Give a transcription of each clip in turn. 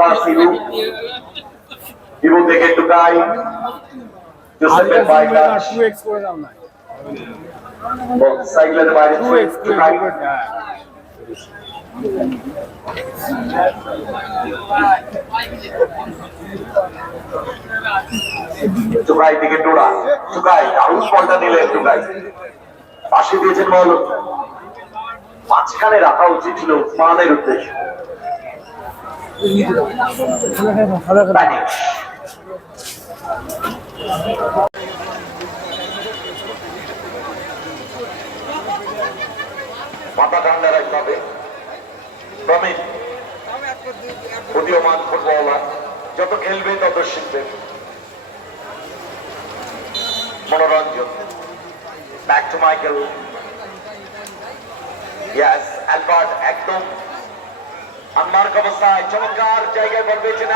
pass Ibu. Ibu take it to Kai. Joseph by touch. 2x করে দাও না। Cycle by 2x to Kai. Chukai থেকে টোড়া চুকাই দারুণ বলটা দিলেন চুকাই পাশে দিয়েছেন বল মাঝখানে রাখা উচিত ছিল উসমানের উদ্দেশ্যে মাথা ঠান্ডা রাখতে হবে প্রমিত উদীয়মান ফুটবলার যত খেলবে তত শিখবে Manoranjan back to Michael yes Albert একদম আনমার্ক অবস্থায় চমৎকার জায়গায় বল পেয়েছেন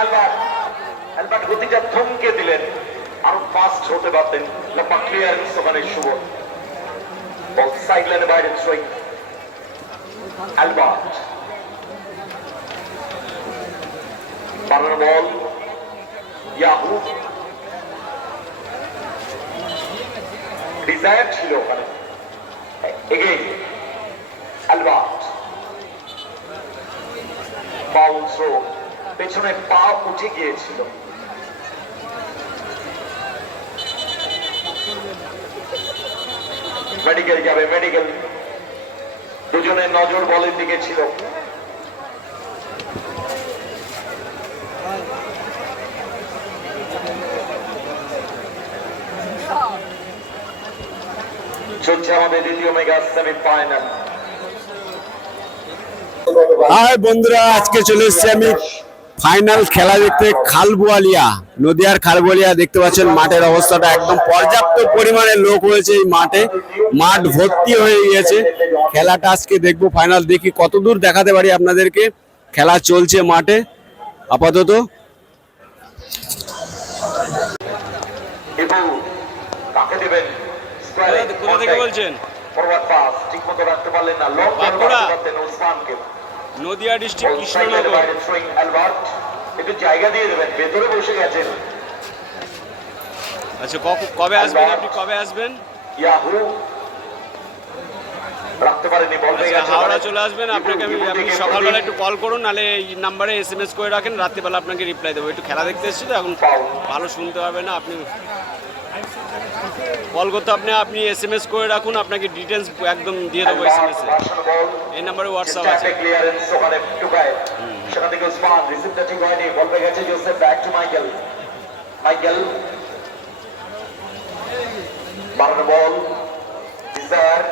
অ্যালবার্ট গতিটা থমকে দিলেন আরো ফাস্ট হতে পারতেন লম্বা ক্লিয়ারেন্স ওখানে শুভ বল সাইড লাইনে বাইরে থ্রোয়িং অ্যালবার্ট বাড়ানো বল ইয়াহু ডিজায়ার ছিল ওখানে এগেইন অ্যালবার্ট বাউল থ্রো পেছনে পা উঠে গিয়েছিল মেডিকেল যাবে মেডিকেল দুজনের নজর বলের দিকে ছিল চলছে আমাদের দ্বিতীয় মেগা সেমিফাইনাল হাই বন্ধুরা আজকে চলে এসেছি আমি ফাইনাল খেলা দেখতে খালবোয়ালিয়া নদিয়ার খালবোয়ালিয়া দেখতে পাচ্ছেন মাঠের অবস্থাটা একদম পর্যাপ্ত পরিমাণে লোক হয়েছে এই মাঠে মাঠ ভর্তি হয়ে গিয়েছে খেলাটা আজকে দেখবো ফাইনাল দেখি কতদূর দেখাতে পারি আপনাদেরকে খেলা চলছে মাঠে আপাতত কাকে দিবেন কোথা থেকে বলছেন ফরওয়ার্ড পাস ঠিকমতো রাখতে পারলেন না লং বল করতেন ওসমানকে নদিয়া ডিস্ট্রিক্ট কৃষ্ণনগর অ্যালবার্ট একটু জায়গা দিয়ে দেবেন ভেতরে বসে গেছেন আচ্ছা কবে আসবেন আপনি কবে আসবেন ইয়াহু রাখতে পারেনি বল পেয়ে গেছে হাওড়া চলে আসবেন আপনাকে আপনি সকালবেলা একটু কল করুন নালে এই নাম্বারে এসএমএস করে রাখেন রাত্রিবেলা আপনাকে রিপ্লাই দেবো একটু খেলা দেখতে এসেছি তো এখন ভালো শুনতে পারবে না আপনি কল করতে আপনি এসএমএস করে রাখুন আপনাকে ডিটেইলস একদম দিয়ে দেবো এসএমএস এ এই নম্বরে হোয়াটসঅ্যাপ আছে ক্লিয়ারেন্স ওখানে টুকায় সেখান থেকে ওসমান রিসিভটা ঠিক হয়নি বল পেয়ে গেছে Joseph back to Michael Michael বাড়ানো বল ডিজায়ার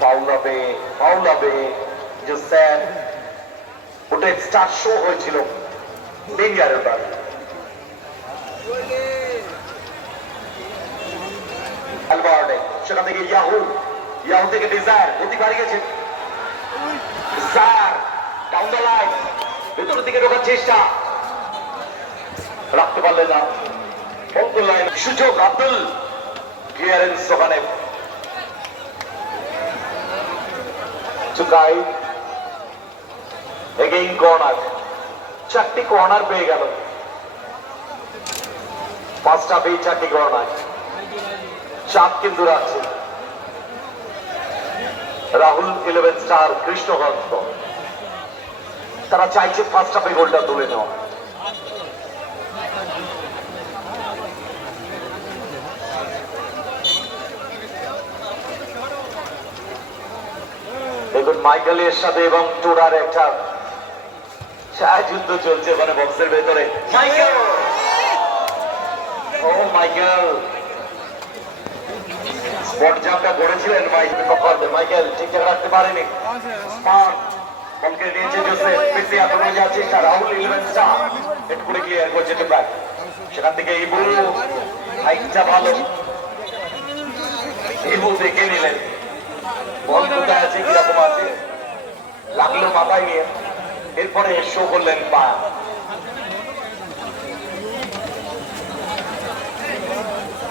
ফাউল হবে জোসেফ ওটা স্টার শো হয়েছিল ডেঞ্জার ওটা অ্যালবার্ট সেখান থেকে ইয়াহু থেকে ডিজায়ার গতি বাড়িয়ে গেছে স্যার ডাউন দ্য লাইন ভেতরের দিকে ঢোকার চেষ্টা রাখতে পারলে না অঙ্কুল লাইন সুযোগ আব্দুল ক্লিয়ারেন্স ওখানে চুকাই এগেইন কর্নার চারটি কর্নার পেয়ে গেল পাঁচটা পেয়ে চারটি কর্নার চাপ কিন্তু রাখছে রাহুল 11 স্টার কৃষ্ণগঞ্জ তারা চাইছে ফার্স্ট হাফে গোলটা তুলে নেওয়া দেখুন মাইকেলের সাথে এবং টোরার একটা যুদ্ধ চলছে মানে বক্সের ভেতরে মাইকেল ও মাইকেল স্পট জাম্পটা করেছিলেন মাইকেল ঠিকঠাক রাখতে পারেনি বলকে নিয়েছে জোসেফ পেসে আক্রমণে যাওয়ার চেষ্টা রাহুল 11 স্টার হেড করে ক্লিয়ার করছে টুকরা সেখান থেকে ইবু হাইটটা ভালো ইবু দেখে নিলেন বল কোথায় আছে কিরকম আছে লাগলো মাথায় নিয়ে এরপরে শো করলেন পা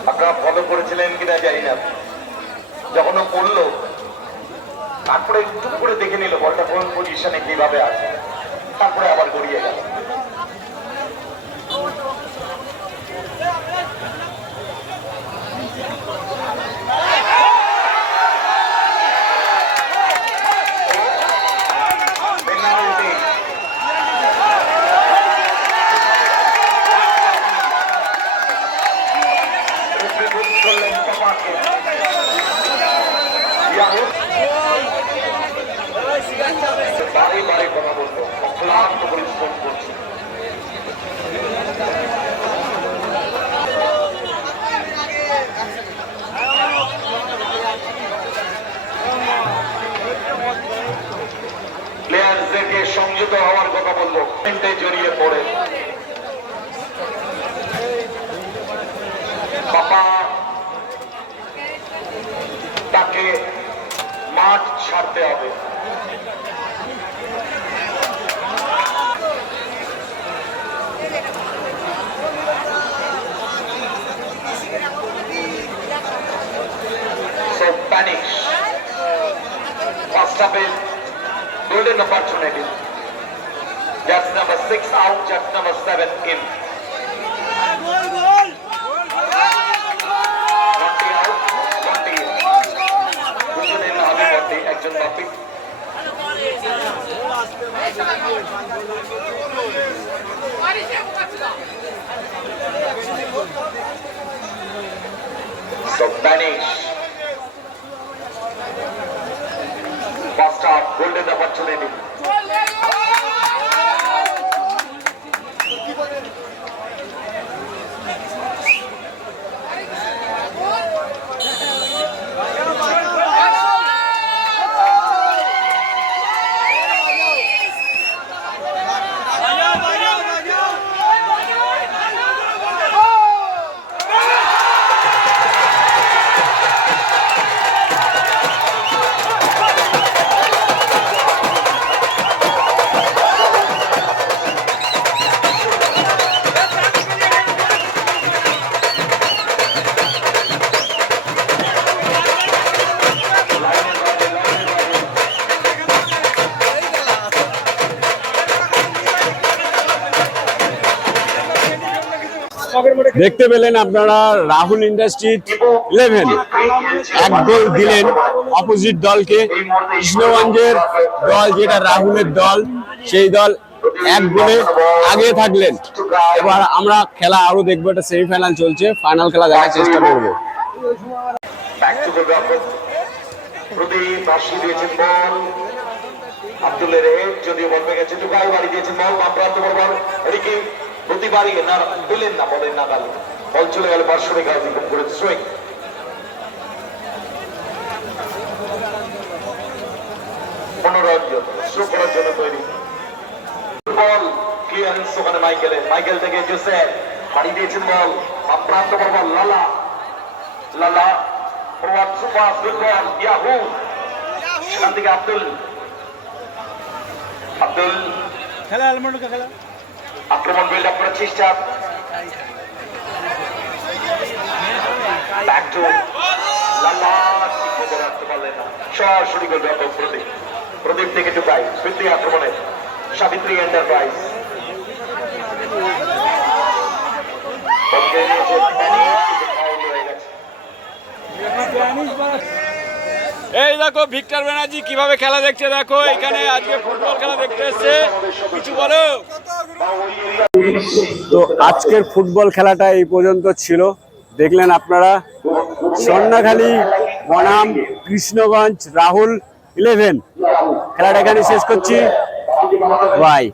আপনারা ফলো করেছিলেন কিনা জানি না যখন ও পড়লো তারপরে একটু করে দেখে নিল বলটা কোন পজিশনে কিভাবে আছে তারপরে আবার গড়িয়ে গেল পরিশ্রম করছে। প্লেয়ারদেরকে সংযত হওয়ার কথা বলবো, জড়িয়ে পড়ে বাবা তাকে মাঠ ছাড়তে হবে। So panic. First up is golden opportunity. Just number 6 out, just number 7 in. 20 out, 20 in. দুজনের নামে মধ্যে একজন বাপি। So Danish. First up, golden opportunity. দেখতে পেলেন আপনারা রাহুল ইন্ডাস্ট্রি 11 এক গোল দিলেন অপোজিট দলকে। কৃষ্ণগঞ্জের দল যেটা রাহুলের দল, সেই দল এক গোলে আগে থাকলেন। এবার আমরা খেলা আরো দেখবো, এটা সেমিফাইনাল চলছে, ফাইনাল খেলা দেখার চেষ্টা করবো। আব্দুলের হেড যদিও বল পেয়ে গেছে, টুকাই বাড়ি দিয়েছেন বল বাম প্রান্ত বরাবর, এদিকে প্রতিবারই না বললেন না বলেন না গাল বল চলে গেল পার্শ্বরে গাছ দিকে করে সুইং। মনোরঞ্জন শো করার জন্য তৈরি। বল ক্লিয়ারেন্স ওখানে মাইকেলের, মাইকেল থেকে জোসেফ বাড়ি দিয়েছেন বল বাম প্রান্ত বরাবর, লালা লালা forward super good ball Yahoo, সেখান থেকে আব্দুল আব্দুল খেলা আলমন্ডকে খেলা আক্রমণ বিল্ড আপ করার চেষ্টা। ব্যাক টু লালা, ঠিক করে রাখতে পারলেন না, সরাসরি গোল রক্ষক প্রদীপ। প্রদীপ থেকে টুকাই বৃদ্ধি আক্রমণে সাবিত্রী এন্টারপ্রাইজ। এই দেখো ভিক্টর ব্যানার্জি কিভাবে খেলা দেখছে, দেখো এখানে আজকে ফুটবল খেলা দেখতে এসছে, কিছু বলো। তো আজকের ফুটবল খেলাটা এই পর্যন্ত ছিল, দেখলেন আপনারা স্বর্ণখালী বনাম কৃষ্ণগঞ্জ রাহুল 11 খেলাটা এখানে শেষ করছি। বাই।